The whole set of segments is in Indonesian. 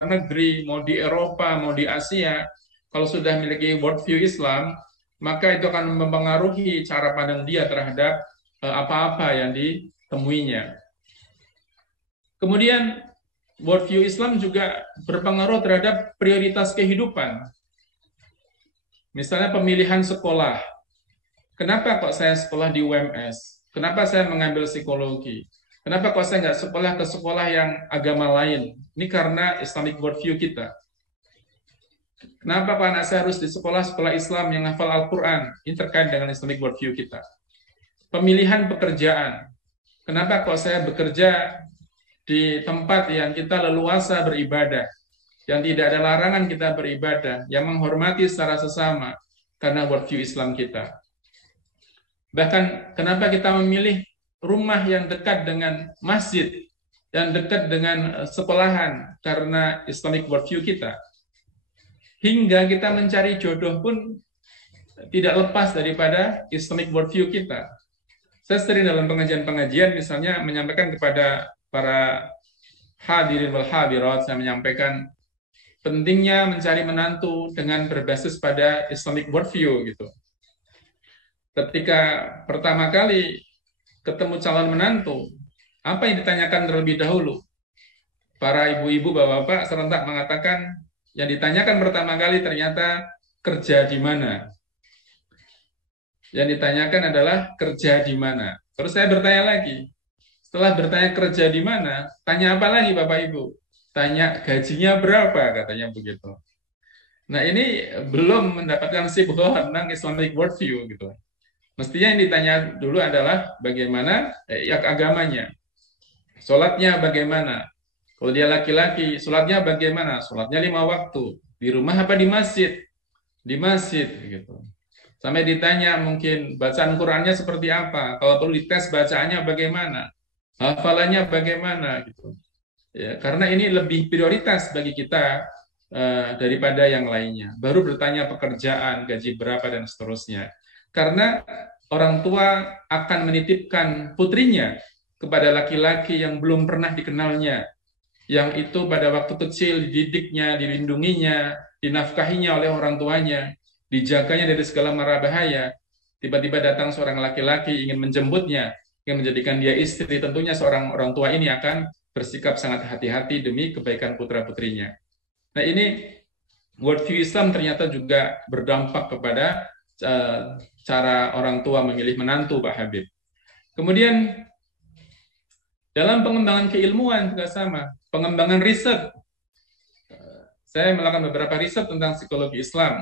negeri, mau di Eropa, mau di Asia, kalau sudah memiliki worldview Islam, maka itu akan mempengaruhi cara pandang dia terhadap apa-apa yang ditemuinya. Kemudian worldview Islam juga berpengaruh terhadap prioritas kehidupan. Misalnya pemilihan sekolah. Kenapa kok saya sekolah di UMS? Kenapa saya mengambil psikologi? Kenapa kok saya nggak sekolah ke sekolah yang agama lain? Ini karena Islamic worldview kita. Kenapa Pak anak saya harus di sekolah-sekolah Islam yang hafal Al-Quran? Ini terkait dengan Islamic worldview kita. Pemilihan pekerjaan. Kenapa kok saya bekerja di tempat yang kita leluasa beribadah, yang tidak ada larangan kita beribadah, yang menghormati secara sesama, karena worldview Islam kita. Bahkan kenapa kita memilih rumah yang dekat dengan masjid, yang dekat dengan sekolahan, karena Islamic worldview kita. Hingga kita mencari jodoh pun tidak lepas daripada Islamic worldview kita. Saya sering dalam pengajian-pengajian misalnya menyampaikan kepada para hadirin wal hadirat, saya menyampaikan pentingnya mencari menantu dengan berbasis pada Islamic worldview gitu. Ketika pertama kali ketemu calon menantu, apa yang ditanyakan terlebih dahulu? Para ibu-ibu, bapak-bapak serentak mengatakan yang ditanyakan pertama kali ternyata kerja di mana. Yang ditanyakan adalah kerja di mana. Terus saya bertanya lagi, setelah bertanya kerja di mana, tanya apa lagi Bapak Ibu? Tanya gajinya berapa, katanya begitu. Nah ini belum mendapatkan sibuk tentang Islamic worldview gitu. Mestinya yang ditanya dulu adalah bagaimana agamanya. Sholatnya bagaimana? Kalau dia laki-laki, sholatnya bagaimana? Sholatnya 5 waktu. Di rumah apa di masjid? Di masjid gitu. Sampai ditanya mungkin bacaan Qurannya seperti apa? Kalau perlu dites bacaannya bagaimana? Hafalannya bagaimana gitu. Ya, karena ini lebih prioritas bagi kita daripada yang lainnya. Baru bertanya pekerjaan, gaji berapa dan seterusnya. Karena orang tua akan menitipkan putrinya kepada laki-laki yang belum pernah dikenalnya, yang itu pada waktu kecil dididiknya, dilindunginya, dinafkahinya oleh orang tuanya, dijaganya dari segala mara bahaya. Tiba-tiba datang seorang laki-laki ingin menjemputnya, ingin menjadikan dia istri, tentunya seorang orang tua ini akan bersikap sangat hati-hati demi kebaikan putra-putrinya. Nah ini worldview Islam ternyata juga berdampak kepada cara orang tua memilih menantu, Pak Habib. Kemudian dalam pengembangan keilmuan juga sama, pengembangan riset. Saya melakukan beberapa riset tentang psikologi Islam,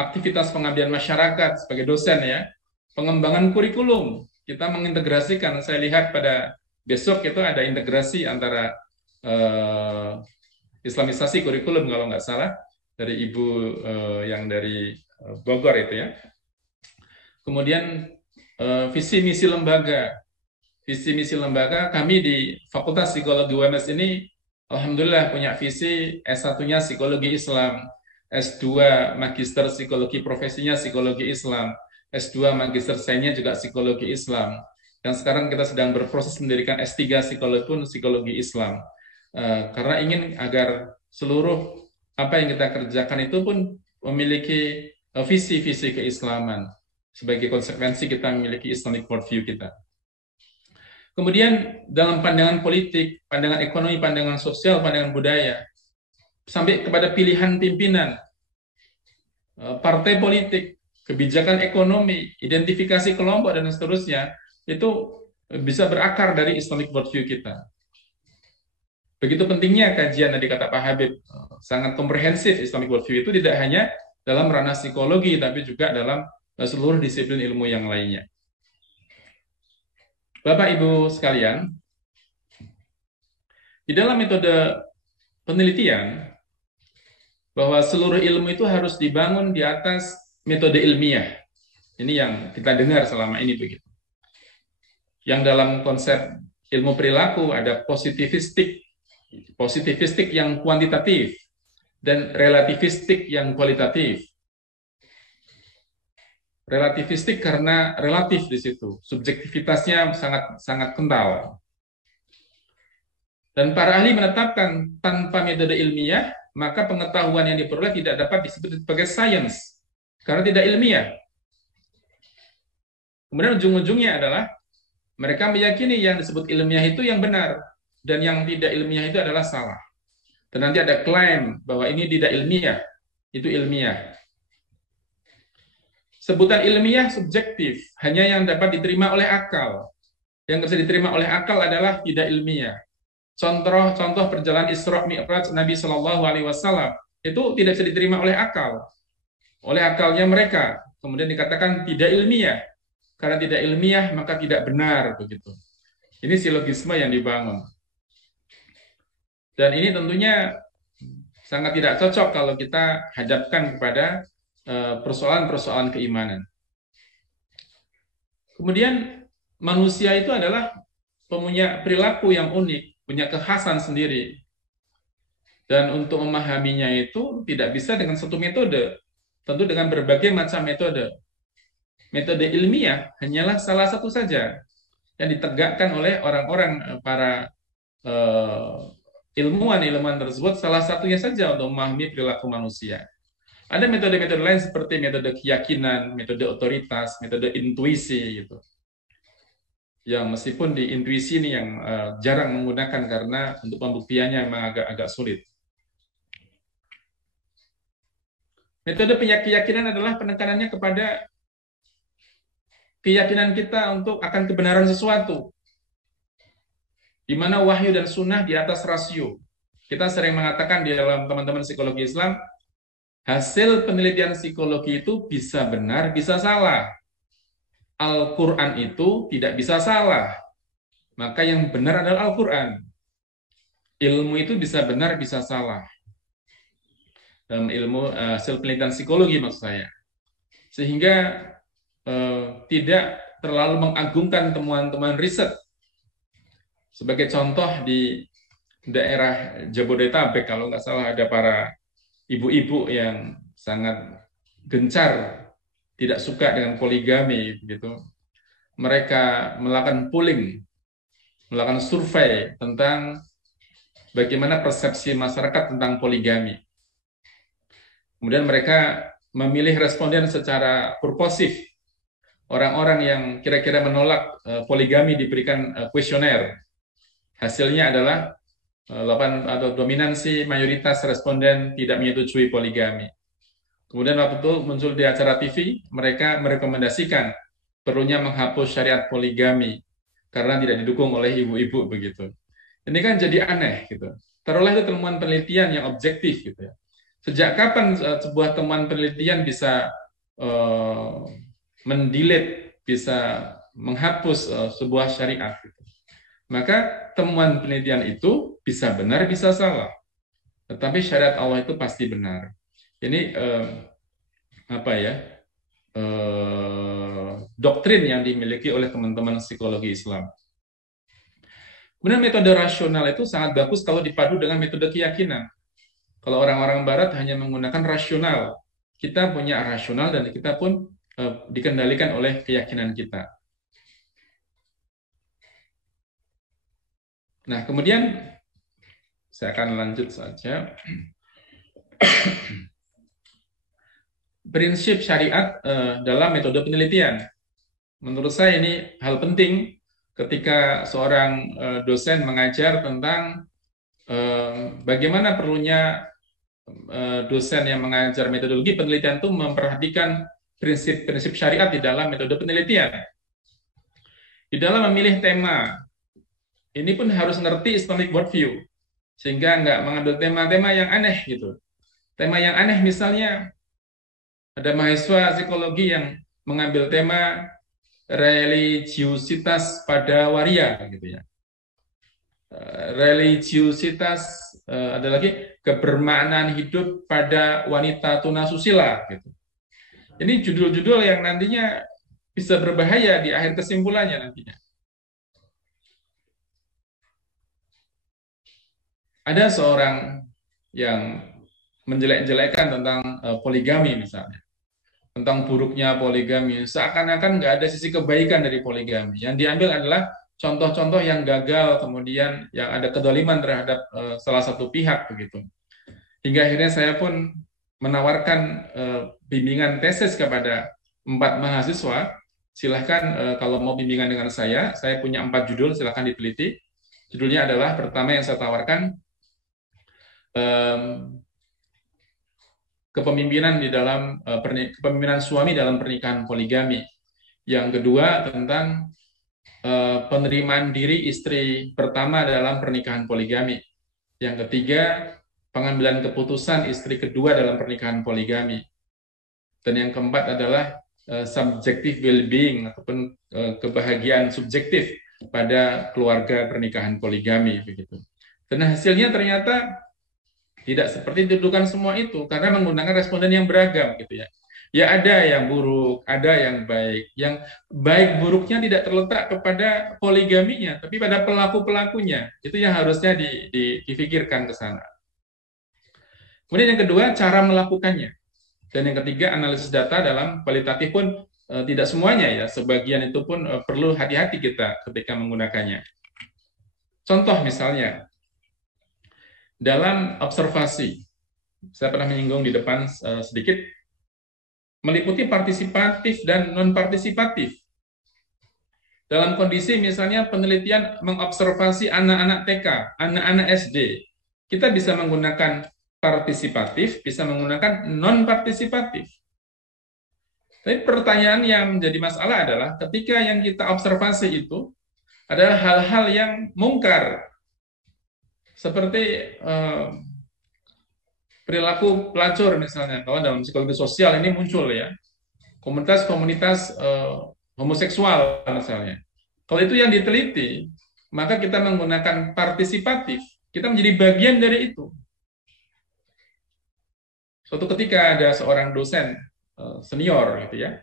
aktivitas pengabdian masyarakat sebagai dosen ya, pengembangan kurikulum. Kita mengintegrasikan, saya lihat pada besok itu ada integrasi antara Islamisasi kurikulum kalau nggak salah dari Ibu yang dari Bogor itu ya. Kemudian visi misi lembaga. Visi misi lembaga kami di Fakultas Psikologi UMS ini alhamdulillah punya visi S1-nya Psikologi Islam, S2 Magister Psikologi profesinya Psikologi Islam, S2 Magister sainsnya juga Psikologi Islam. Dan sekarang kita sedang berproses mendirikan S3 Psikologi pun Psikologi Islam. Karena ingin agar seluruh apa yang kita kerjakan itu pun memiliki visi-visi keislaman. Sebagai konsekuensi kita memiliki Islamic worldview kita. Kemudian dalam pandangan politik, pandangan ekonomi, pandangan sosial, pandangan budaya, sampai kepada pilihan pimpinan, partai politik, kebijakan ekonomi, identifikasi kelompok, dan seterusnya, itu bisa berakar dari Islamic worldview kita. Begitu pentingnya kajian tadi kata Pak Habib, sangat komprehensif Islamic worldview itu tidak hanya dalam ranah psikologi, tapi juga dalam seluruh disiplin ilmu yang lainnya. Bapak Ibu sekalian, di dalam metode penelitian, bahwa seluruh ilmu itu harus dibangun di atas metode ilmiah. Ini yang kita dengar selama ini begitu. Yang dalam konsep ilmu perilaku ada positivistik yang kuantitatif dan relativistik yang kualitatif. Relativistik karena relatif di situ, subjektivitasnya sangat sangat kental. Dan para ahli menetapkan tanpa metode ilmiah, maka pengetahuan yang diperoleh tidak dapat disebut sebagai sains, karena tidak ilmiah. Kemudian ujung-ujungnya adalah mereka meyakini yang disebut ilmiah itu yang benar, dan yang tidak ilmiah itu adalah salah. Dan nanti ada klaim bahwa ini tidak ilmiah, itu ilmiah. Sebutan ilmiah subjektif, hanya yang dapat diterima oleh akal. Yang bisa diterima oleh akal adalah tidak ilmiah. Contoh perjalanan Isra Mi'raj Nabi Shallallahu Alaihi Wasallam itu tidak bisa diterima oleh akal, oleh akalnya mereka. Kemudian dikatakan tidak ilmiah, karena tidak ilmiah maka tidak benar begitu. Ini silogisme yang dibangun, dan ini tentunya sangat tidak cocok kalau kita hadapkan kepada persoalan-persoalan keimanan. Kemudian manusia itu adalah punya perilaku yang unik, punya kekhasan sendiri. Dan untuk memahaminya itu tidak bisa dengan satu metode, tentu dengan berbagai macam metode. Metode ilmiah hanyalah salah satu saja yang ditegakkan oleh orang-orang, para ilmuwan tersebut, salah satunya saja untuk memahami perilaku manusia. Ada metode-metode lain seperti metode keyakinan, metode otoritas, metode intuisi gitu. Yang meskipun di intuisi ini yang jarang menggunakan karena untuk pembuktiannya memang agak sulit. Metode keyakinan adalah penekanannya kepada keyakinan kita untuk akan kebenaran sesuatu, di mana wahyu dan sunnah di atas rasio. Kita sering mengatakan di dalam teman-teman psikologi Islam, hasil penelitian psikologi itu bisa benar, bisa salah. Al-Quran itu tidak bisa salah. Maka yang benar adalah Al-Quran. Ilmu itu bisa benar, bisa salah. Dalam ilmu hasil penelitian psikologi maksud saya. Sehingga tidak terlalu mengagungkan temuan-temuan riset. Sebagai contoh di daerah Jabodetabek, kalau nggak salah ada para ibu-ibu yang sangat gencar, tidak suka dengan poligami, gitu. Mereka melakukan polling, melakukan survei tentang bagaimana persepsi masyarakat tentang poligami. Kemudian mereka memilih responden secara purposif. Orang-orang yang kira-kira menolak poligami diberikan kuesioner. Hasilnya adalah atau dominansi mayoritas responden tidak menyetujui poligami. Kemudian waktu itu muncul di acara TV, mereka merekomendasikan perlunya menghapus syariat poligami karena tidak didukung oleh ibu-ibu begitu. Ini kan jadi aneh gitu. Taruhlah itu temuan penelitian yang objektif gitu ya. Sejak kapan sebuah temuan penelitian bisa mendelete, bisa menghapus sebuah syariat gitu. Maka temuan penelitian itu bisa benar, bisa salah. Tetapi syariat Allah itu pasti benar. Ini doktrin yang dimiliki oleh teman-teman psikologi Islam. Kemudian metode rasional itu sangat bagus kalau dipadu dengan metode keyakinan. Kalau orang-orang Barat hanya menggunakan rasional, kita punya rasional dan kita pun dikendalikan oleh keyakinan kita. Nah, kemudian saya akan lanjut saja. Prinsip syariat dalam metode penelitian. Menurut saya ini hal penting ketika seorang dosen mengajar tentang bagaimana perlunya dosen yang mengajar metodologi penelitian itu memperhatikan prinsip-prinsip syariat di dalam metode penelitian. Di dalam memilih tema, ini pun harus ngerti Islamic worldview, sehingga nggak mengambil tema-tema yang aneh gitu. Tema yang aneh misalnya, ada mahasiswa psikologi yang mengambil tema religiusitas pada waria gitu ya. Religiusitas, ada lagi kebermaknaan hidup pada wanita tunasusila gitu. Ini judul-judul yang nantinya bisa berbahaya di akhir kesimpulannya nantinya. Ada seorang yang menjelek-jelekan tentang poligami misalnya, tentang buruknya poligami, seakan-akan nggak ada sisi kebaikan dari poligami. Yang diambil adalah contoh-contoh yang gagal, kemudian yang ada kedoliman terhadap salah satu pihak begitu. Hingga akhirnya saya pun menawarkan bimbingan tesis kepada 4 mahasiswa. Silahkan kalau mau bimbingan dengan saya punya 4 judul, silahkan diteliti. Judulnya adalah, pertama yang saya tawarkan, kepemimpinan di dalam kepemimpinan suami dalam pernikahan poligami. Yang kedua tentang penerimaan diri istri pertama dalam pernikahan poligami. Yang ketiga, pengambilan keputusan istri kedua dalam pernikahan poligami. Dan yang keempat adalah subjective well-being ataupun kebahagiaan subjektif pada keluarga pernikahan poligami begitu. Dan hasilnya ternyata tidak seperti dituduhkan semua itu, karena menggunakan responden yang beragam gitu ya. Ya ada yang buruk, ada yang baik. Yang baik buruknya tidak terletak kepada poligaminya, tapi pada pelaku-pelakunya. Itu yang harusnya difikirkan ke sana. Kemudian yang kedua, cara melakukannya. Dan yang ketiga, analisis data dalam kualitatif pun tidak semuanya ya. Sebagian itu pun perlu hati-hati kita ketika menggunakannya. Contoh misalnya, dalam observasi, saya pernah menyinggung di depan sedikit, meliputi partisipatif dan non-partisipatif. Dalam kondisi misalnya penelitian mengobservasi anak-anak TK, anak-anak SD, kita bisa menggunakan partisipatif, bisa menggunakan non-partisipatif. Tapi pertanyaan yang menjadi masalah adalah ketika yang kita observasi itu adalah hal-hal yang mungkar, seperti perilaku pelacur misalnya. Kalau dalam psikologi sosial ini muncul ya, komunitas-komunitas homoseksual misalnya. Kalau itu yang diteliti, maka kita menggunakan partisipatif, kita menjadi bagian dari itu. Suatu ketika ada seorang dosen senior gitu ya,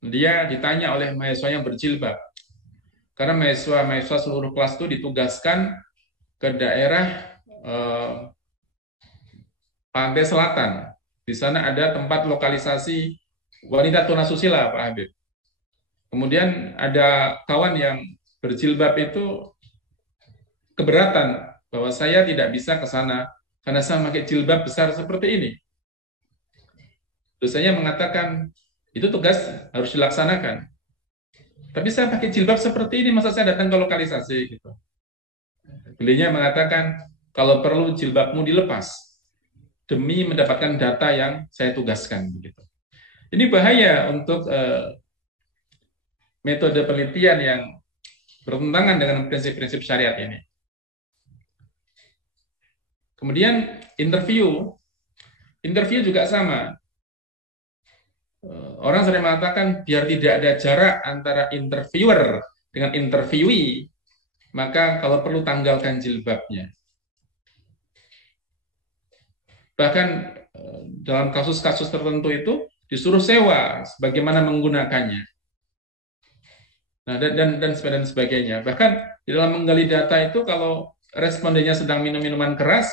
dia ditanya oleh mahasiswa yang berjilbab, karena mahasiswa seluruh kelas itu ditugaskan ke daerah pantai selatan. Di sana ada tempat lokalisasi wanita tunasusila, Pak Habib. Kemudian ada kawan yang berjilbab itu keberatan bahwa saya tidak bisa ke sana karena saya pakai jilbab besar seperti ini. Dosennya mengatakan, itu tugas harus dilaksanakan. Tapi saya pakai jilbab seperti ini, masa saya datang ke lokalisasi gitu. Beliaunya mengatakan, kalau perlu jilbabmu dilepas demi mendapatkan data yang saya tugaskan begitu. Ini bahaya untuk metode penelitian yang bertentangan dengan prinsip-prinsip syariat ini. Kemudian interview juga sama. Orang sering mengatakan biar tidak ada jarak antara interviewer dengan interviewee, maka kalau perlu tanggalkan jilbabnya. Bahkan dalam kasus-kasus tertentu itu disuruh sewa bagaimana menggunakannya. Nah, dan sebagainya. Bahkan di dalam menggali data itu kalau respondennya sedang minum minuman keras,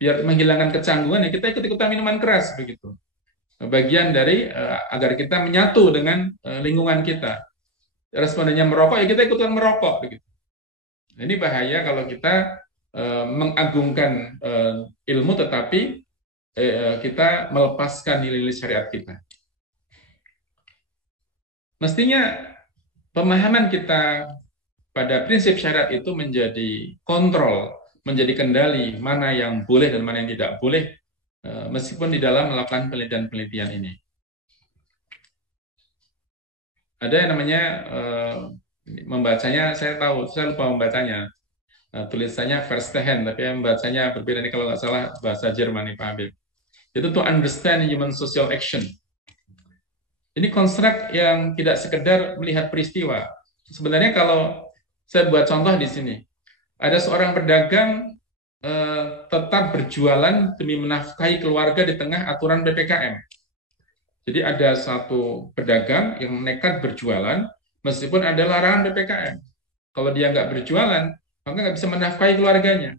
biar menghilangkan kecanggungan ya kita ikut-ikutan minuman keras begitu. Bagian dari agar kita menyatu dengan lingkungan kita. Respondennya merokok ya kita ikutan merokok begitu. Ini bahaya kalau kita mengagungkan ilmu tetapi kita melepaskan nilai-nilai syariat kita. Mestinya pemahaman kita pada prinsip syariat itu menjadi kontrol, menjadi kendali mana yang boleh dan mana yang tidak boleh, meskipun di dalam melakukan penelitian-penelitian ini. Ada yang namanya, membacanya, saya lupa membacanya, tulisannya Verstehen, tapi yang membacanya berbeda, ini kalau nggak salah bahasa Jerman nih Pak Habib. Itu to understand human social action. Ini konstruk yang tidak sekedar melihat peristiwa. Sebenarnya kalau saya buat contoh di sini, ada seorang pedagang tetap berjualan demi menafkahi keluarga di tengah aturan PPKM. Jadi ada satu pedagang yang nekat berjualan meskipun ada larangan PPKM. Kalau dia nggak berjualan, maka nggak bisa menafkahi keluarganya.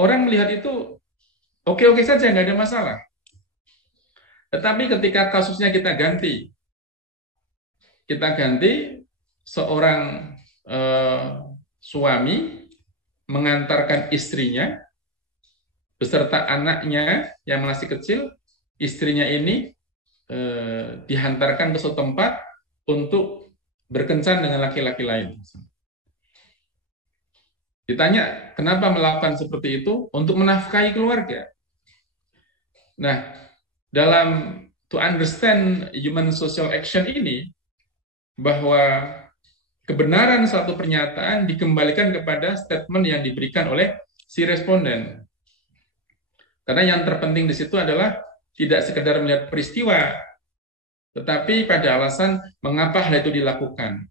Orang melihat itu oke-oke saja, nggak ada masalah. Tetapi ketika kasusnya kita ganti seorang suami mengantarkan istrinya beserta anaknya yang masih kecil, istrinya ini dihantarkan ke suatu tempat untuk berkencan dengan laki-laki lain. Ditanya, kenapa melakukan seperti itu? Untuk menafkahi keluarga. Nah, dalam to understand human social action ini, bahwa kebenaran suatu pernyataan dikembalikan kepada statement yang diberikan oleh si responden. Karena yang terpenting di situ adalah tidak sekedar melihat peristiwa, tetapi pada alasan mengapa hal itu dilakukan.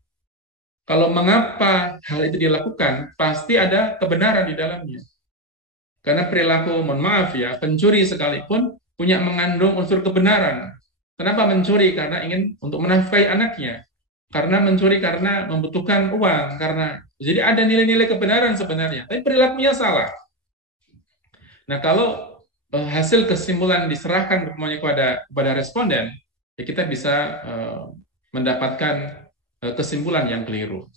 Kalau mengapa hal itu dilakukan, pasti ada kebenaran di dalamnya. Karena perilaku, mohon maaf ya, pencuri sekalipun punya mengandung unsur kebenaran. Kenapa mencuri? Karena ingin untuk menafkahi anaknya. Karena mencuri karena membutuhkan uang. Jadi ada nilai-nilai kebenaran sebenarnya, tapi perilakunya salah. Nah, kalau hasil kesimpulan diserahkan kepada responden, ya kita bisa mendapatkan kesimpulan yang keliru.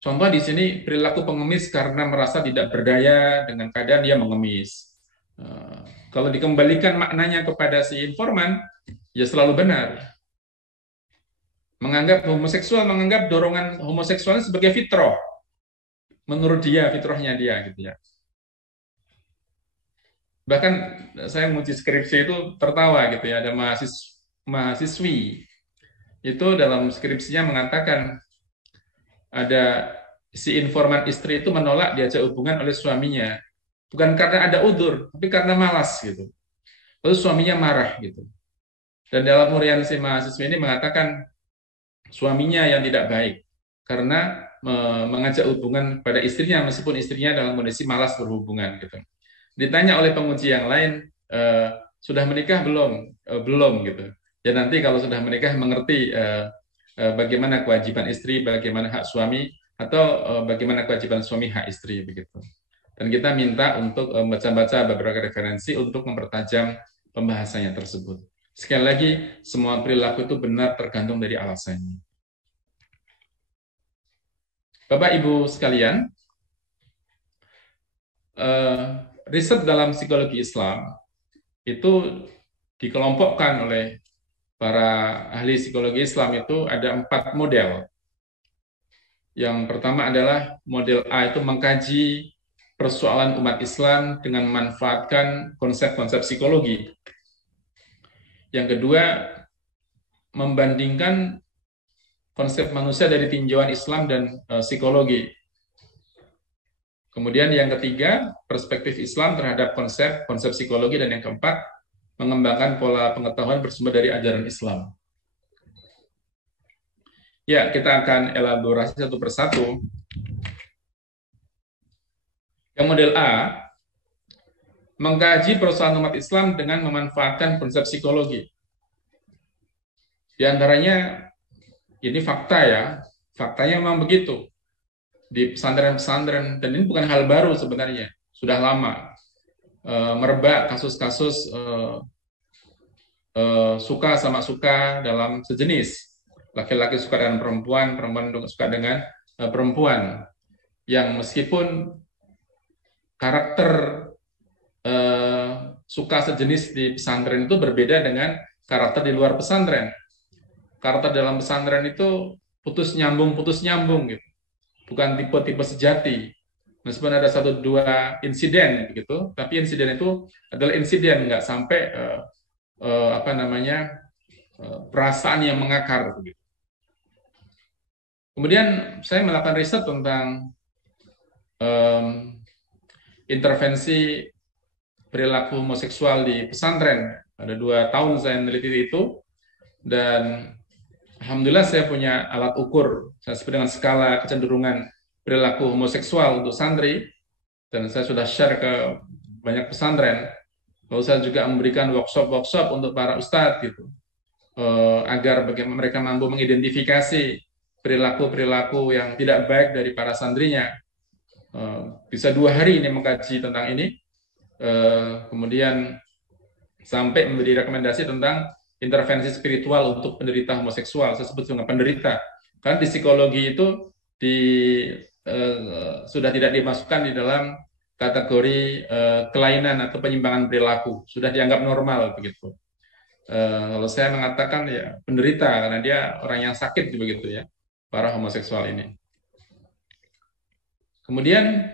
Contoh di sini, perilaku pengemis karena merasa tidak berdaya dengan keadaan dia mengemis. Kalau dikembalikan maknanya kepada si informan, ya selalu benar. Menganggap dorongan homoseksualnya sebagai fitrah. Menurut dia, fitrahnya dia gitu ya. Bahkan saya menguji skripsi itu tertawa gitu ya, ada mahasiswi itu dalam skripsinya mengatakan ada si informan istri itu menolak diajak hubungan oleh suaminya, bukan karena ada udzur, tapi karena malas gitu. Lalu suaminya marah gitu. Dan dalam urian si mahasiswi ini mengatakan suaminya yang tidak baik karena mengajak hubungan pada istrinya meskipun istrinya dalam kondisi malas berhubungan gitu. Ditanya oleh penguji yang lain, sudah menikah belum? Belum gitu. Ya nanti kalau sudah menikah mengerti bagaimana kewajiban istri, bagaimana hak suami, atau bagaimana kewajiban suami hak istri begitu. Dan kita minta untuk membaca-baca beberapa referensi untuk mempertajam pembahasannya tersebut. Sekali lagi, semua perilaku itu benar tergantung dari alasannya. Bapak Ibu sekalian, riset dalam psikologi Islam itu dikelompokkan oleh para ahli psikologi Islam itu ada 4 model. Yang pertama adalah model A, itu mengkaji persoalan umat Islam dengan memanfaatkan konsep-konsep psikologi. Yang kedua, membandingkan konsep manusia dari tinjauan Islam dan psikologi. Kemudian yang ketiga, perspektif Islam terhadap konsep psikologi, dan yang keempat, mengembangkan pola pengetahuan bersumber dari ajaran Islam. Ya, kita akan elaborasi satu persatu. Yang model A, mengkaji persoalan umat Islam dengan memanfaatkan konsep psikologi. Di antaranya, ini fakta ya, faktanya memang begitu. Di pesantren-pesantren, dan ini bukan hal baru sebenarnya, sudah lama. Merebak kasus-kasus suka sama suka dalam sejenis. Laki-laki suka dengan perempuan, perempuan suka dengan perempuan. Yang meskipun karakter suka sejenis di pesantren itu berbeda dengan karakter di luar pesantren. Karakter dalam pesantren itu putus nyambung gitu. Bukan tipe-tipe sejati. Meskipun ada 1-2 insiden gitu, tapi insiden itu adalah insiden, nggak sampai perasaan yang mengakar gitu. Kemudian saya melakukan riset tentang intervensi perilaku homoseksual di pesantren. Ada 2 tahun saya meneliti itu, dan alhamdulillah saya punya alat ukur, saya sebut dengan skala kecenderungan perilaku homoseksual untuk santri, dan saya sudah share ke banyak pesantren. Lalu saya juga memberikan workshop untuk para ustadz gitu, agar bagaimana mereka mampu mengidentifikasi perilaku yang tidak baik dari para santrinya. Bisa 2 hari ini mengkaji tentang ini, kemudian sampai memberi rekomendasi tentang intervensi spiritual untuk penderita homoseksual. Saya sebut dengan penderita, Kan di psikologi itu di sudah tidak dimasukkan di dalam kategori kelainan atau penyimpangan perilaku, sudah dianggap normal begitu. Kalau saya mengatakan ya penderita karena dia orang yang sakit begitu ya, para homoseksual ini. Kemudian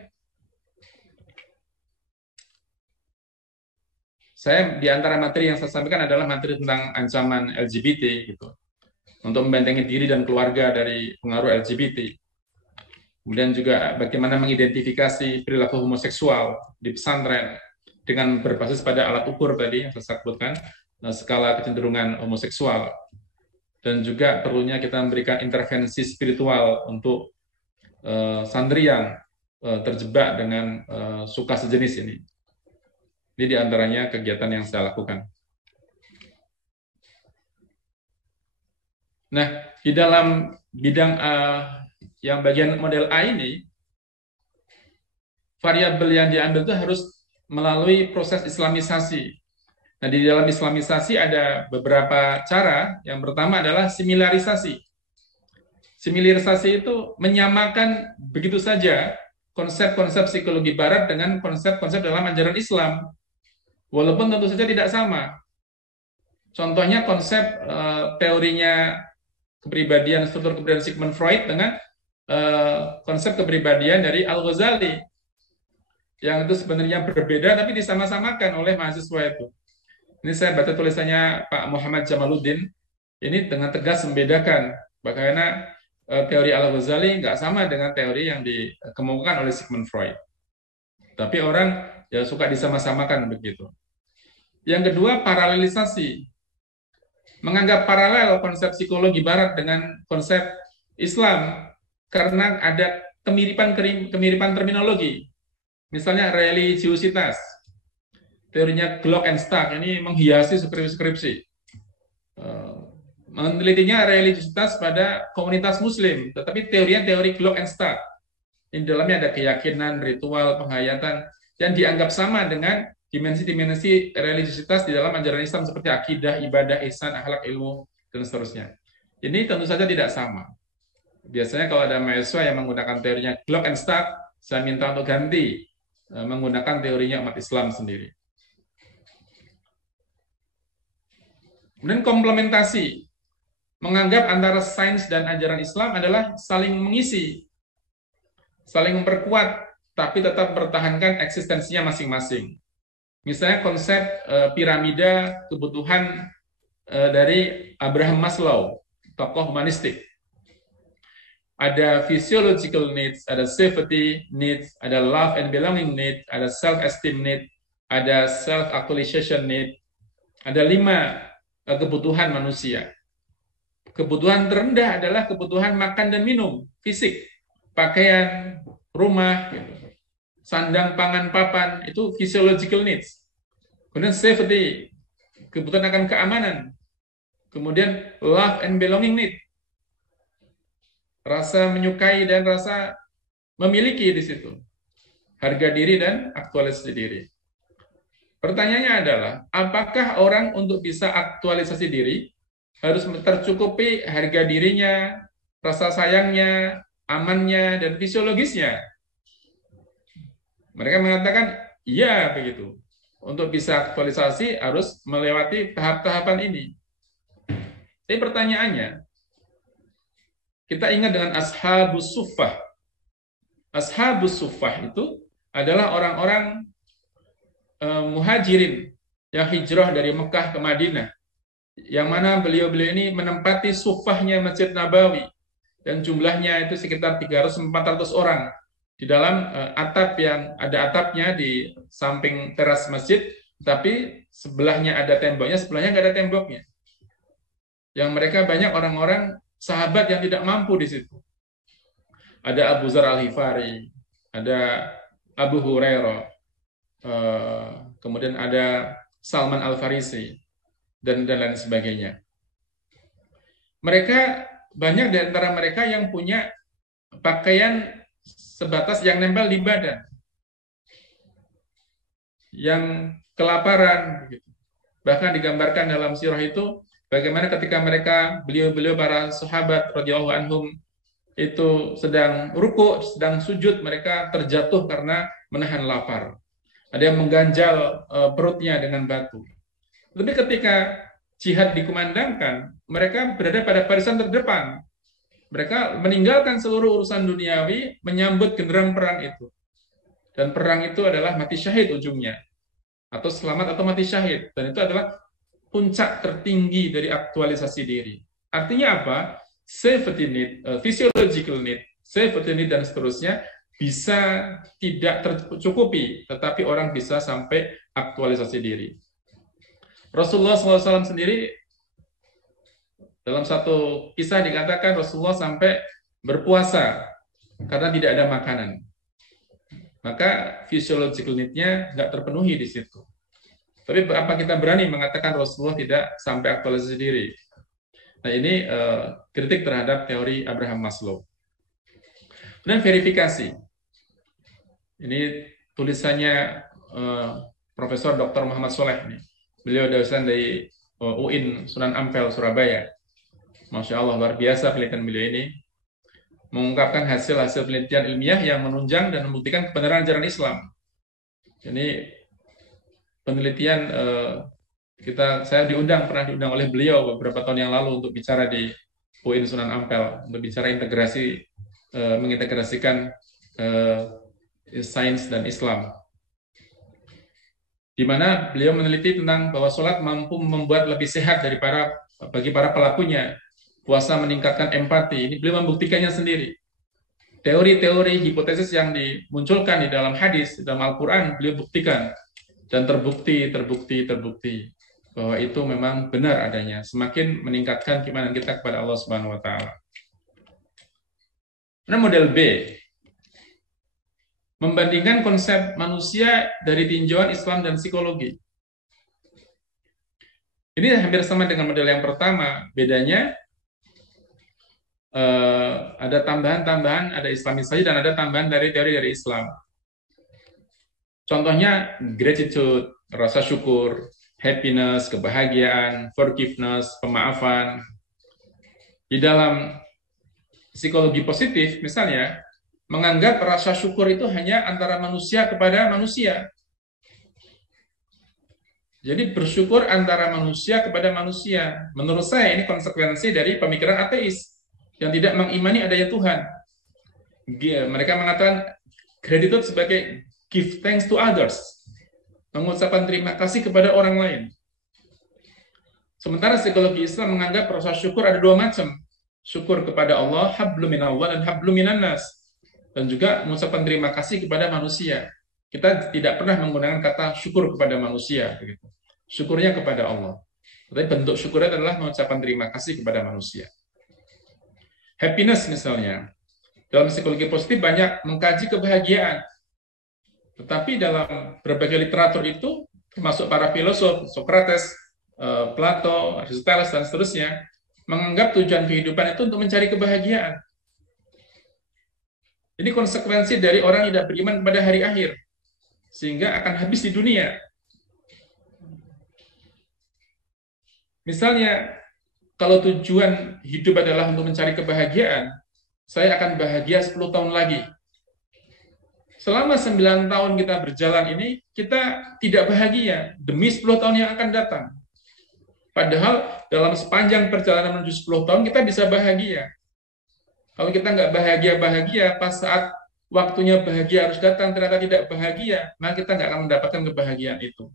saya di antara materi yang saya sampaikan adalah materi tentang ancaman LGBT gitu, untuk membentengi diri dan keluarga dari pengaruh LGBT. Kemudian juga bagaimana mengidentifikasi perilaku homoseksual di pesantren dengan berbasis pada alat ukur tadi yang saya sebutkan, skala kecenderungan homoseksual. Dan juga perlunya kita memberikan intervensi spiritual untuk santri yang terjebak dengan suka sejenis ini. Ini diantaranya kegiatan yang saya lakukan. Nah, di dalam bidang yang bagian model A ini, variabel yang diambil itu harus melalui proses islamisasi. Nah, di dalam islamisasi ada beberapa cara. Yang pertama adalah similarisasi. Similarisasi itu menyamakan begitu saja konsep-konsep psikologi barat dengan konsep-konsep dalam ajaran Islam. Walaupun tentu saja tidak sama. Contohnya konsep teorinya kepribadian, struktur kepribadian Sigmund Freud dengan konsep kepribadian dari Al-Ghazali. Yang itu sebenarnya berbeda tapi disama-samakan oleh mahasiswa itu. Ini saya baca tulisannya Pak Muhammad Jamaluddin. Ini dengan tegas membedakan bagaimana teori Al-Ghazali nggak sama dengan teori yang dikemukakan oleh Sigmund Freud. Tapi orang ya suka disama-samakan begitu. Yang kedua, paralelisasi. Menganggap paralel konsep psikologi barat dengan konsep Islam karena ada kemiripan terminologi. Misalnya religiusitas. Teorinya Glock and Stark ini menghiasi skripsi. Menelitinya religiusitas pada komunitas muslim, tetapi teorinya teori Glock and Stark. Di dalamnya ada keyakinan, ritual, penghayatan yang dianggap sama dengan dimensi-dimensi religiusitas di dalam ajaran Islam seperti akidah, ibadah, ihsan, akhlak, ilmu, dan seterusnya. Ini tentu saja tidak sama. Biasanya kalau ada mahasiswa yang menggunakan teorinya Glock and Stark, saya minta untuk ganti menggunakan teorinya umat Islam sendiri. Kemudian komplementasi. Menganggap antara sains dan ajaran Islam adalah saling mengisi, saling memperkuat, tapi tetap mempertahankan eksistensinya masing-masing. Misalnya konsep piramida kebutuhan dari Abraham Maslow, tokoh humanistik. Ada physiological needs, ada safety needs, ada love and belonging need, ada self-esteem need, ada self-actualization need. Ada 5 kebutuhan manusia. Kebutuhan terendah adalah kebutuhan makan dan minum, fisik, pakaian, rumah, sandang, pangan, papan, itu physiological needs. Kemudian safety, kebutuhan akan keamanan. Kemudian love and belonging need, rasa menyukai dan rasa memiliki di situ. Harga diri dan aktualisasi diri. Pertanyaannya adalah, apakah orang untuk bisa aktualisasi diri harus tercukupi harga dirinya, rasa sayangnya, amannya, dan fisiologisnya? Mereka mengatakan, iya begitu. Untuk bisa aktualisasi harus melewati tahap-tahapan ini. Tapi pertanyaannya, kita ingat dengan Ashabus Suffah. Ashabus Suffah itu adalah orang-orang muhajirin yang hijrah dari Mekah ke Madinah, yang mana beliau-beliau ini menempati sufahnya Masjid Nabawi, dan jumlahnya itu sekitar 300-400 orang di dalam atap yang ada atapnya di samping teras masjid, tapi sebelahnya ada temboknya, sebelahnya nggak ada temboknya. Yang mereka banyak orang-orang sahabat yang tidak mampu di situ. Ada Abu Dzar Al-Ghifari, ada Abu Hurairah, kemudian ada Salman Al-Farisi, dan lain sebagainya. Mereka, banyak di antara mereka yang punya pakaian sebatas yang nempel di badan, yang kelaparan. Bahkan digambarkan dalam sirah itu, Bagaimana ketika beliau-beliau para sahabat radhiyallahu anhum itu sedang ruku, sedang sujud, mereka terjatuh karena menahan lapar. Ada yang mengganjal perutnya dengan batu. Tapi ketika jihad dikumandangkan, mereka berada pada barisan terdepan. Mereka meninggalkan seluruh urusan duniawi, menyambut genderang perang itu. Dan perang itu adalah mati syahid ujungnya. Atau selamat atau mati syahid. Dan itu adalah puncak tertinggi dari aktualisasi diri. Artinya apa? Safety need, physiological need, safety need dan seterusnya bisa tidak tercukupi, tetapi orang bisa sampai aktualisasi diri. Rasulullah SAW sendiri dalam satu kisah dikatakan Rasulullah sampai berpuasa karena tidak ada makanan. Maka physiological need-nya nggak terpenuhi di situ. Tapi apa kita berani mengatakan Rasulullah tidak sampai aktualisasi diri? Nah ini kritik terhadap teori Abraham Maslow. Kemudian verifikasi. Ini tulisannya Profesor Dr. Muhammad Soleh. Beliau dosen dari UIN Sunan Ampel, Surabaya. Masya Allah, luar biasa penelitian beliau ini. Mengungkapkan hasil-hasil penelitian ilmiah yang menunjang dan membuktikan kebenaran ajaran Islam. Ini penelitian saya pernah diundang oleh beliau beberapa tahun yang lalu untuk bicara di UIN Sunan Ampel, untuk bicara mengintegrasikan sains dan Islam, di mana beliau meneliti tentang bahwa sholat mampu membuat lebih sehat bagi para pelakunya, puasa meningkatkan empati. Ini beliau membuktikannya sendiri. Teori-teori, hipotesis yang dimunculkan di dalam hadis, di dalam Al-Quran, beliau buktikan. Dan terbukti bahwa itu memang benar adanya, semakin meningkatkan keimanan kita kepada Allah Subhanahu wa taala. Nah, model B, membandingkan konsep manusia dari tinjauan Islam dan psikologi. Ini hampir sama dengan model yang pertama, bedanya ada tambahan-tambahan, ada Islamisasi dan ada tambahan dari teori dari Islam. Contohnya gratitude, rasa syukur, happiness, kebahagiaan, forgiveness, pemaafan. Di dalam psikologi positif, misalnya, menganggap rasa syukur itu hanya antara manusia kepada manusia. Jadi bersyukur antara manusia kepada manusia. Menurut saya ini konsekuensi dari pemikiran ateis yang tidak mengimani adanya Tuhan. Mereka mengatakan gratitude sebagai give thanks to others, mengucapkan terima kasih kepada orang lain. Sementara psikologi Islam menganggap rasa syukur ada dua macam. Syukur kepada Allah, hablum minallah dan hablum minannas. Dan juga mengucapkan terima kasih kepada manusia. Kita tidak pernah menggunakan kata syukur kepada manusia. Begitu. Syukurnya kepada Allah. Tapi bentuk syukurnya adalah mengucapkan terima kasih kepada manusia. Happiness misalnya. Dalam psikologi positif banyak mengkaji kebahagiaan. Tetapi dalam berbagai literatur itu, termasuk para filosof, Socrates, Plato, Aristoteles, dan seterusnya, menganggap tujuan kehidupan itu untuk mencari kebahagiaan. Ini konsekuensi dari orang yang tidak beriman kepada hari akhir, sehingga akan habis di dunia. Misalnya, kalau tujuan hidup adalah untuk mencari kebahagiaan, saya akan bahagia 10 tahun lagi. Selama 9 tahun kita berjalan ini, kita tidak bahagia demi 10 tahun yang akan datang. Padahal dalam sepanjang perjalanan menuju 10 tahun kita bisa bahagia. Kalau kita nggak bahagia, pas saat waktunya bahagia harus datang, ternyata tidak bahagia, maka kita nggak akan mendapatkan kebahagiaan itu.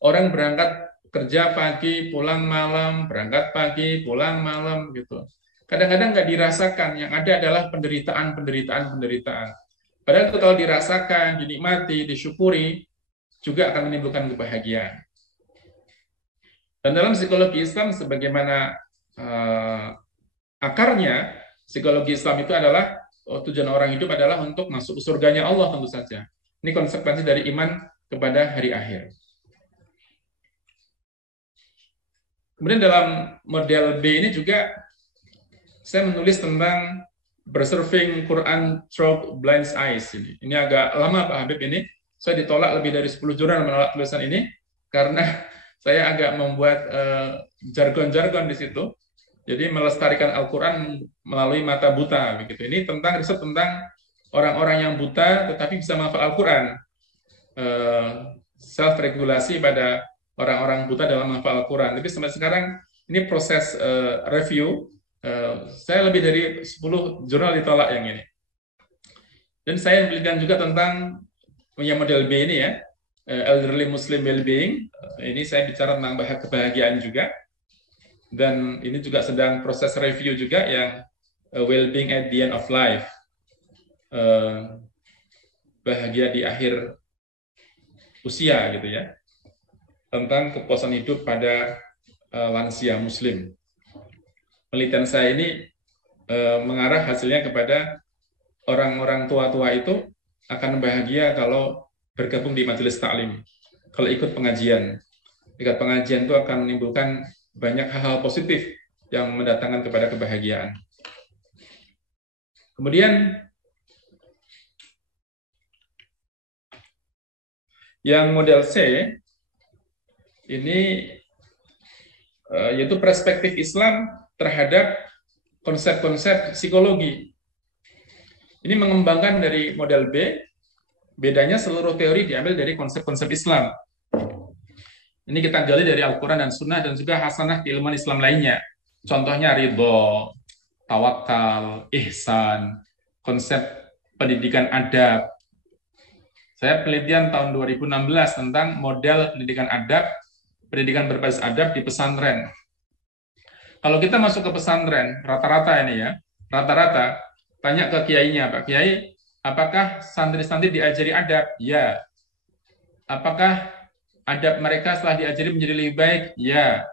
Orang berangkat kerja pagi, pulang malam, berangkat pagi, pulang malam, gitu. Kadang-kadang nggak dirasakan, yang ada adalah penderitaan. Padahal itu kalau dirasakan, dinikmati, disyukuri, juga akan menimbulkan kebahagiaan. Dan dalam psikologi Islam, sebagaimana akarnya, psikologi Islam itu adalah, tujuan orang hidup adalah untuk masuk ke surganya Allah tentu saja. Ini konsekuensi dari iman kepada hari akhir. Kemudian dalam model B ini juga, saya menulis tentang Preserving Quran Through Blind Eyes. Ini agak lama Pak Habib ini. Saya ditolak lebih dari 10 jurnal menolak tulisan ini karena saya agak membuat jargon-jargon di situ. Jadi melestarikan Al-Quran melalui mata buta begitu. Ini tentang riset tentang orang-orang yang buta tetapi bisa menghafal Al-Quran. Self regulasi pada orang-orang buta dalam menghafal Al-Quran. Jadi sampai sekarang ini proses review. Saya lebih dari 10 jurnal ditolak yang ini. Dan saya menelitikan juga tentang punya model B ini ya, elderly Muslim well-being. Ini saya bicara tentang kebahagiaan juga. Dan ini juga sedang proses review juga yang well-being at the end of life. Bahagia di akhir usia gitu ya. Tentang kepuasan hidup pada lansia muslim. Penelitian saya ini mengarah hasilnya kepada orang-orang tua-tua itu akan bahagia kalau bergabung di majelis taklim, kalau ikut pengajian. Ikut pengajian itu akan menimbulkan banyak hal-hal positif yang mendatangkan kepada kebahagiaan. Kemudian yang model C ini yaitu perspektif Islam terhadap konsep-konsep psikologi. Ini mengembangkan dari model B, bedanya seluruh teori diambil dari konsep-konsep Islam. Ini kita gali dari Al-Quran dan Sunnah dan juga hasanah keilmuan Islam lainnya. Contohnya ridho, tawakal, ihsan, konsep pendidikan adab. Saya penelitian tahun 2016 tentang model pendidikan adab, pendidikan berbasis adab di pesantren. Kalau kita masuk ke pesantren, rata-rata ini ya, rata-rata tanya ke kiainya, Pak Kiai, apakah santri-santri diajari adab? Ya. Apakah adab mereka setelah diajari menjadi lebih baik? Ya.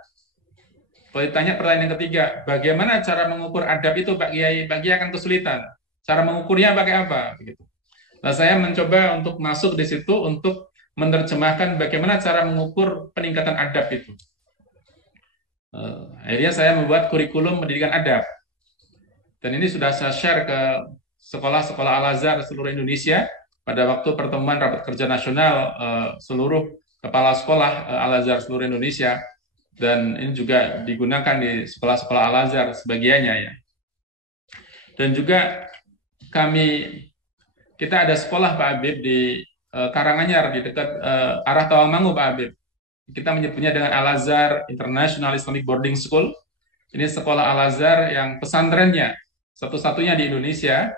Kalau ditanya pertanyaan yang ketiga, bagaimana cara mengukur adab itu, Pak Kiai? Pak Kiai akan kesulitan. Cara mengukurnya pakai apa? Begitu. Nah, saya mencoba untuk masuk di situ untuk menerjemahkan bagaimana cara mengukur peningkatan adab itu. Akhirnya saya membuat kurikulum pendidikan adab. Dan ini sudah saya share ke sekolah-sekolah Al-Azhar seluruh Indonesia pada waktu pertemuan rapat kerja nasional seluruh kepala sekolah Al-Azhar seluruh Indonesia, dan ini juga digunakan di sekolah-sekolah Al-Azhar sebagiannya ya. Dan juga kita ada sekolah Pak Habib di Karanganyar di dekat arah Tawangmangu Pak Habib. Kita menyebutnya dengan Al-Azhar International Islamic Boarding School. Ini sekolah Al-Azhar yang pesantrennya satu-satunya di Indonesia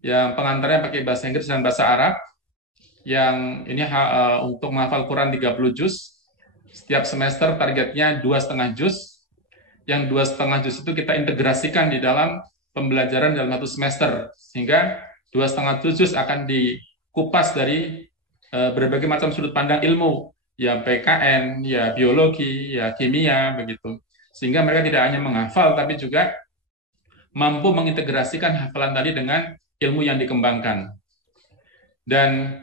yang pengantarnya pakai bahasa Inggris dan bahasa Arab, yang ini untuk menghafal Quran 30 juz. Setiap semester targetnya 2,5 juz. Yang 2,5 juz itu kita integrasikan di dalam pembelajaran dalam satu semester, sehingga 2,5 juz akan dikupas dari berbagai macam sudut pandang ilmu, ya PKN, ya biologi, ya kimia, begitu. Sehingga mereka tidak hanya menghafal, tapi juga mampu mengintegrasikan hafalan tadi dengan ilmu yang dikembangkan. Dan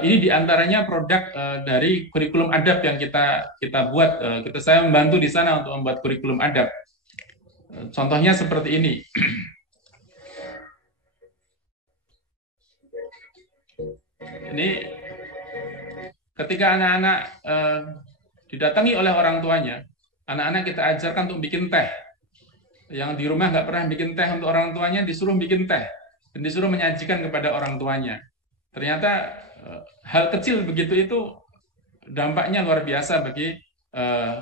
ini diantaranya produk dari kurikulum adab yang kita buat. Saya membantu di sana untuk membuat kurikulum adab. Contohnya seperti ini. Ini ketika anak-anak didatangi oleh orang tuanya, anak-anak kita ajarkan untuk bikin teh. Yang di rumah nggak pernah bikin teh untuk orang tuanya, disuruh bikin teh dan disuruh menyajikan kepada orang tuanya. Ternyata hal kecil begitu itu dampaknya luar biasa bagi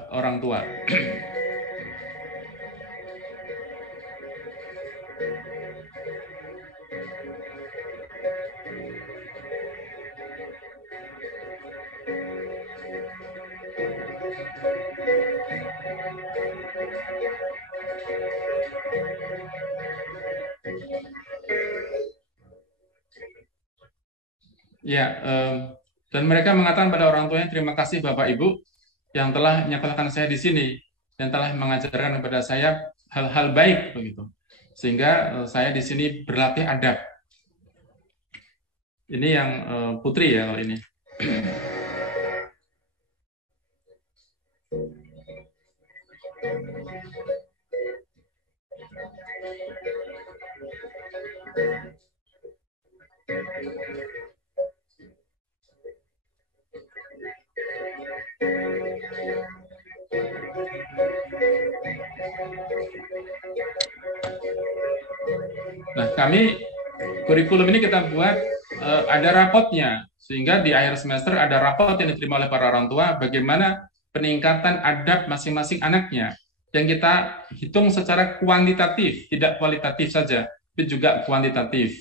orang tua. Ya, dan mereka mengatakan pada orang tuanya, terima kasih Bapak Ibu yang telah menyekolahkan saya di sini dan telah mengajarkan kepada saya hal-hal baik begitu, sehingga saya di sini berlatih adab. Ini yang putri ya kalau ini. Nah, kami kurikulum ini kita buat ada rapotnya, sehingga di akhir semester ada rapot yang diterima oleh para orang tua bagaimana peningkatan adab masing-masing anaknya, yang kita hitung secara kuantitatif, tidak kualitatif saja, tapi juga kuantitatif.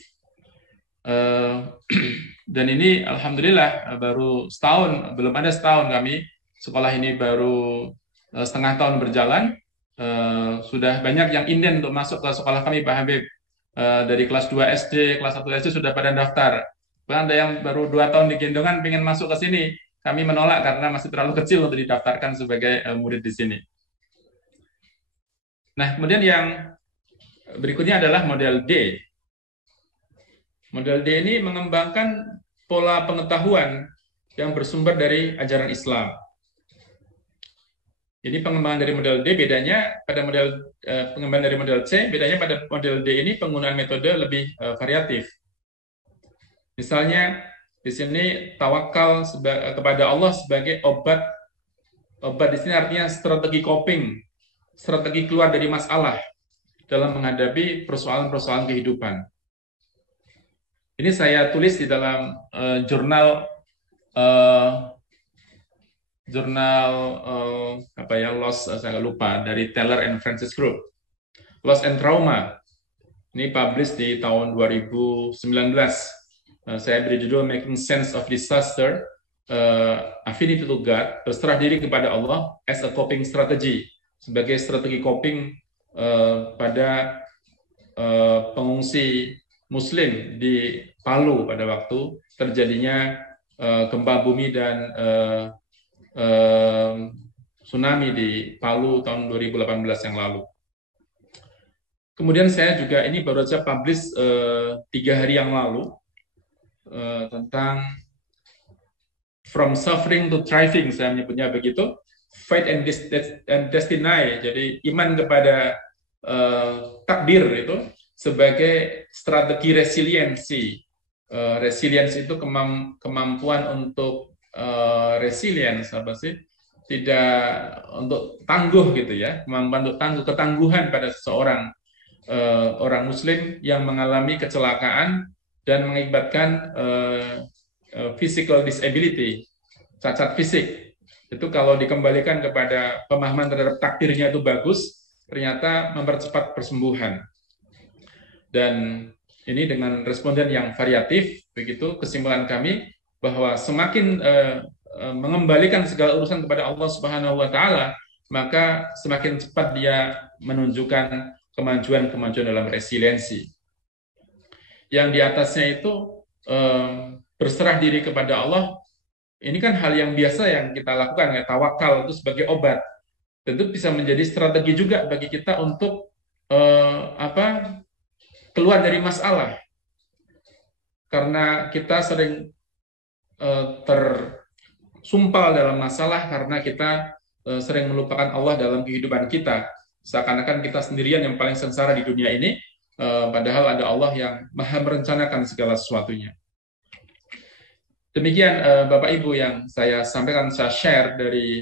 Dan ini alhamdulillah baru setahun, belum ada setahun kami sekolah ini baru setengah tahun berjalan, sudah banyak yang inden untuk masuk ke sekolah kami, Pak Habib. Dari kelas 2 SD, kelas 1 SD sudah pada daftar. Bahkan ada yang baru 2 tahun di Gendongan ingin masuk ke sini. Kami menolak karena masih terlalu kecil untuk didaftarkan sebagai murid di sini. Nah, kemudian yang berikutnya adalah model D. Model D ini mengembangkan pola pengetahuan yang bersumber dari ajaran Islam. Jadi pengembangan dari model D bedanya pada model pengembangan dari model C, bedanya pada model D ini penggunaan metode lebih variatif. Misalnya di sini tawakal kepada Allah sebagai obat. Obat di sini artinya strategi coping, strategi keluar dari masalah dalam menghadapi persoalan-persoalan kehidupan. Ini saya tulis di dalam jurnal Loss, saya lupa, dari Taylor and Francis Group, Loss and Trauma. Ini publish di tahun 2019. Saya beri judul Making Sense of Disaster, Affinity to God, berserah diri kepada Allah as a coping strategy, sebagai strategi coping pada pengungsi Muslim di Palu pada waktu terjadinya gempa bumi dan tsunami di Palu tahun 2018 yang lalu. Kemudian saya juga ini baru saja publish 3 hari yang lalu tentang From Suffering to Thriving, saya menyebutnya begitu, Faith and Destiny, jadi iman kepada takdir itu sebagai strategi resiliensi. Resiliensi itu kemampuan untuk resilience, apa sih? Tidak untuk tangguh gitu ya, kemampuan untuk ketangguhan pada seseorang orang Muslim yang mengalami kecelakaan dan mengakibatkan physical disability, cacat fisik. Itu kalau dikembalikan kepada pemahaman terhadap takdirnya itu bagus, ternyata mempercepat persembuhan. Dan ini dengan responden yang variatif, begitu kesimpulan kami bahwa semakin mengembalikan segala urusan kepada Allah Subhanahu wa taala, maka semakin cepat dia menunjukkan kemajuan-kemajuan dalam resiliensi. Yang di atasnya itu berserah diri kepada Allah, ini kan hal yang biasa yang kita lakukan, ya, tawakal itu sebagai obat. Tentu bisa menjadi strategi juga bagi kita untuk keluar dari masalah. Karena kita sering tersumpal dalam masalah karena kita sering melupakan Allah dalam kehidupan kita. Seakan-akan kita sendirian yang paling sengsara di dunia ini, padahal ada Allah yang maha merencanakan segala sesuatunya. Demikian Bapak Ibu yang saya sampaikan, saya share dari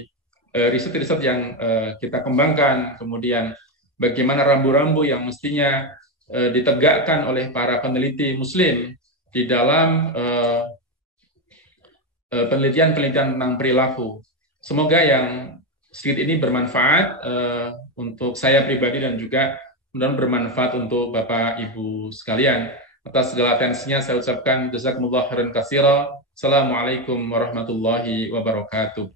riset-riset yang kita kembangkan, kemudian bagaimana rambu-rambu yang mestinya ditegakkan oleh para peneliti Muslim di dalam penelitian-penelitian tentang perilaku. Semoga yang sedikit ini bermanfaat untuk saya pribadi dan juga mudah-mudahan bermanfaat untuk Bapak Ibu sekalian. Atas segala atensinya saya ucapkan jazakumullah khairan katsira. Assalamualaikum warahmatullahi wabarakatuh.